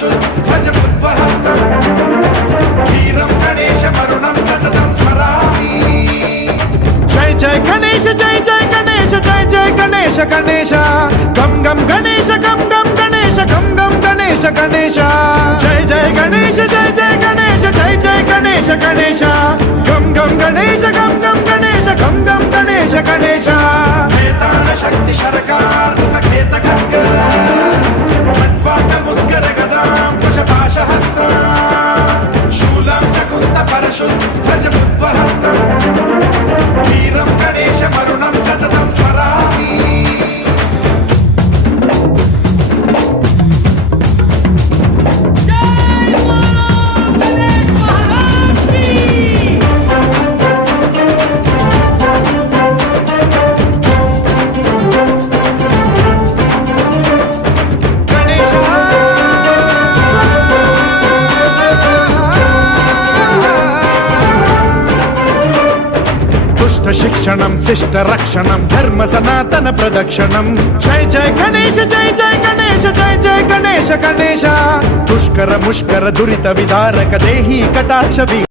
परशुद्धजमुद्वहस्तम् वीरं गणेश मरुणं सततं स्मरामि। जय जय गणेश जय जय गणेश जय जय गणेश गणेश गम गम गणेश गम गम गणेश गम गम गणेश गणेश जय जय गणेश जय जय गणेश जय जय गणेश गणेश गम गम गणेश गम गम गणेश गम गम गणेश गणेश वेदान शक्ति शरकार खेत खड्ग मुद्गर गदां कुशपाशहस्ता शूलं च कुन्द परशुद्धजमुद्वहस्तम् वीरं गणेश मरुणं सततं स्मरामि। शिक्षणं शिष्ट रक्षणं धर्म सनातन प्रदक्षिणं जय जय गणेश जय जय गणेश जय जय गणेश गणेश दुष्कर मुष्कर दुरित विदारक देहि कटाक्ष